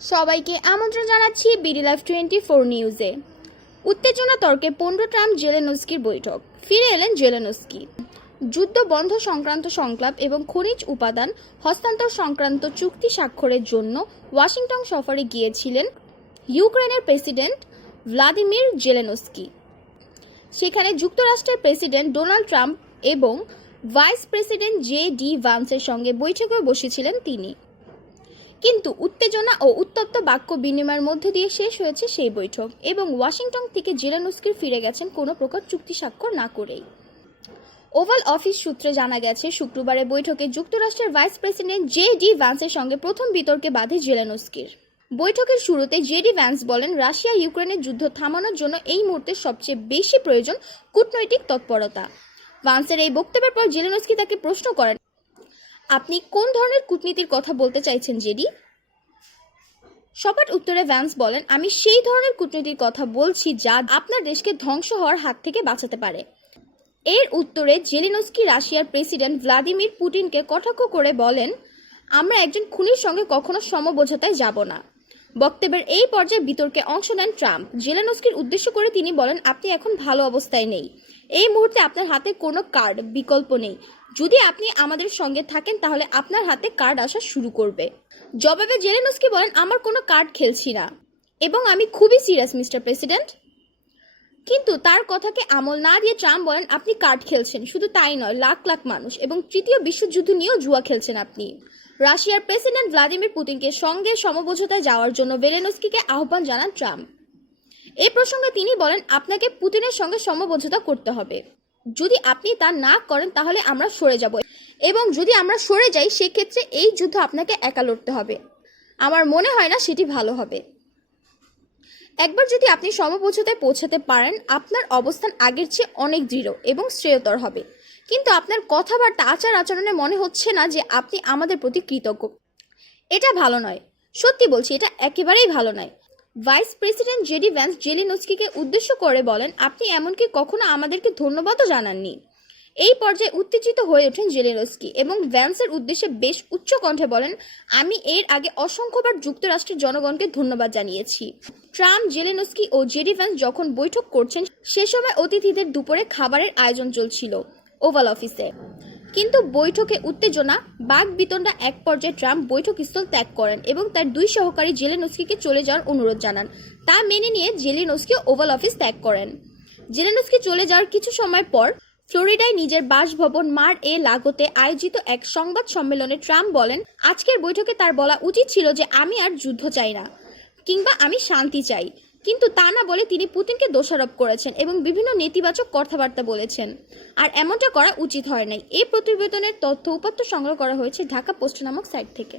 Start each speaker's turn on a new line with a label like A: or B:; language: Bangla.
A: সবাইকে আমন্ত্রণ জানাচ্ছি বিডি লাইফ টোয়েন্টি ফোর নিউজে। উত্তেজনা তর্কে পনেরো ট্রাম্প জেলেনস্কির বৈঠক। ফিরে এলেন জেলেনস্কি। যুদ্ধ বন্ধ সংক্রান্ত সংলাপ এবং খনিজ উপাদান হস্তান্তর সংক্রান্ত চুক্তি স্বাক্ষরের জন্য ওয়াশিংটন সফরে গিয়েছিলেন ইউক্রেনের প্রেসিডেন্ট ভ্লাদিমির জেলেনস্কি। সেখানে যুক্তরাষ্ট্রের প্রেসিডেন্ট ডোনাল্ড ট্রাম্প এবং ভাইস প্রেসিডেন্ট জে ডি ভান্সের সঙ্গে বৈঠকে বসেছিলেন তিনি। কিন্তু উত্তেজনা ও উত্তপ্ত বাক্য বিনিময়ের মধ্য দিয়ে শেষ হয়েছে সেই বৈঠক এবং ওয়াশিংটন থেকে জেলানুস্কির ফিরে গেছেন কোনো প্রকার চুক্তি স্বাক্ষর না করেই। ওভাল অফিস সূত্রে জানা গেছে, শুক্রবারের বৈঠকে যুক্তরাষ্ট্রের ভাইস প্রেসিডেন্ট জে ডি ভ্যান্সের সঙ্গে প্রথম বিতর্কে বাধে জেলানুস্কির বৈঠকের শুরুতে জেডি ভ্যান্স বলেন, রাশিয়া ইউক্রেনের যুদ্ধ থামানোর জন্য এই মুহূর্তে সবচেয়ে বেশি প্রয়োজন কূটনৈতিক তৎপরতা। ভ্যান্সের এই বক্তব্যের পর জেলেনস্কি তাকে প্রশ্ন করেন আপনি কোন ধরনের কূটনীতির কথা বলতে চাইছেন, জেডি? সপাট উত্তরে ভ্যান্স বলেন, আমি সেই ধরনের কূটনীতির কথা বলছি যা আপনার দেশকে ধ্বংস হওয়ার হাত থেকে বাঁচাতে পারে। এর উত্তরে জেলিনস্কি রাশিয়ার প্রেসিডেন্ট ভ্লাদিমির পুতিনকে কটাক্ষ করে বলেন, আমরা একজন খুনির সঙ্গে কখনো সমবোঝাতায় যাব না। বক্তব্যের এই পর্যায়ে বিতর্কে অংশ নেন ট্রাম্প। জেলেনস্কির উদ্দেশ্য করে তিনি বলেন, আপনি এখন ভালো অবস্থায় নেই। এই মুহূর্তে আপনার হাতে কোনো কার্ড, বিকল্প নেই। যদি আপনি আমাদের সঙ্গে থাকেন, তাহলে আপনার হাতে কার্ড আসা শুরু করবে। জবাবে জেলেনস্কি বলেন, আমার কোনো কার্ড খেলছি না। এবং আমি খুবই সিরিয়াস মিস্টার প্রেসিডেন্ট কিন্তু তার কথাকে আমল না দিয়ে ট্রাম্প বলেন, আপনি কার্ড খেলছেন। শুধু তাই নয়, লাখ লাখ মানুষ এবং তৃতীয় বিশ্বযুদ্ধ নিয়েও জুয়া খেলছেন আপনি। রাশিয়ার প্রেসিডেন্ট ভ্লাদিমির পুতিনকে সঙ্গে সমবোঝতায় যাওয়ার জন্য ভেলেনস্কিকে আহ্বান জানান ট্রাম্প। এ প্রসঙ্গে তিনি বলেন, আপনাকে পুতিনের সঙ্গে সমবোঝতা করতে হবে। যদি আপনি তা না করেন, তাহলে আমরা সরে যাব। এবং যদি আমরা সরে যাই, সেক্ষেত্রে এই যুদ্ধ আপনাকে একা লড়তে হবে। আমার মনে হয় না সেটি ভালো হবে। একবার যদি আপনি সমবোঝতায় পৌঁছাতে পারেন, আপনার অবস্থান আগের চেয়ে অনেক দৃঢ় এবং শ্রেয়তর হবে। কিন্তু আপনার কথাবার্তা, আচার আচরণে মনে হচ্ছে না যে আপনি আমাদের প্রতি কৃতজ্ঞ। এটা ভালো নয়। সত্যি বলছি, এটা একেবারেই ভালো নয়। ভাইস প্রেসিডেন্ট জেডি ভ্যান্স জেলিনস্কিকে উদ্দেশ্য করে বলেন, আপনি এমনকি কখনো আমাদেরকে ধন্যবাদও জানাননি। এই পর্যায়ে উত্তেজিত হয়ে ওঠেন জেলেনস্কি এবং ভ্যান্সের উদ্দেশ্যে বেশ উচ্চ কণ্ঠে বলেন, আমি এর আগে অসংখ্যবার যুক্তরাষ্ট্রের জনগণকে ধন্যবাদ জানিয়েছি। ট্রাম্প, জেলেনস্কি ও জেডি ভ্যান্স যখন বৈঠক করছেন, সে সময় অতিথিদের দুপুরে খাবারের আয়োজন চলছিল ওভাল অফিসে। কিন্তু বৈঠকে উত্তেজনা বাঘ বিতণ্ডা এক পর্যায়ে ট্রাম্প বৈঠকস্থল ত্যাগ করেন এবং তার দুই সহকারী জেলেনস্কিকে চলে যাওয়ার অনুরোধ জানান। তা মেনে নিয়ে জেলেনস্কি ওভাল অফিস ত্যাগ করেন। জেলেনস্কি চলে যাওয়ার কিছু সময় পর ফ্লোরিডায় নিজের বাসভবন মার এ লাগোতে আয়োজিত এক সংবাদ সম্মেলনে ট্রাম্প বলেন, আজকের বৈঠকে তার বলা উচিত ছিল যে আমি আর যুদ্ধ চাই না, কিংবা আমি শান্তি চাই। কিন্তু তা না বলে তিনি পুতিনকে দোষারোপ করেছেন এবং বিভিন্ন নেতিবাচক কথাবার্তা বলেছেন। আর এমনটা করা উচিত হয় নাই। এই প্রতিবেদনের তথ্য উপাত্ত সংগ্রহ করা হয়েছে ঢাকা পোস্ট নামক সাইট থেকে।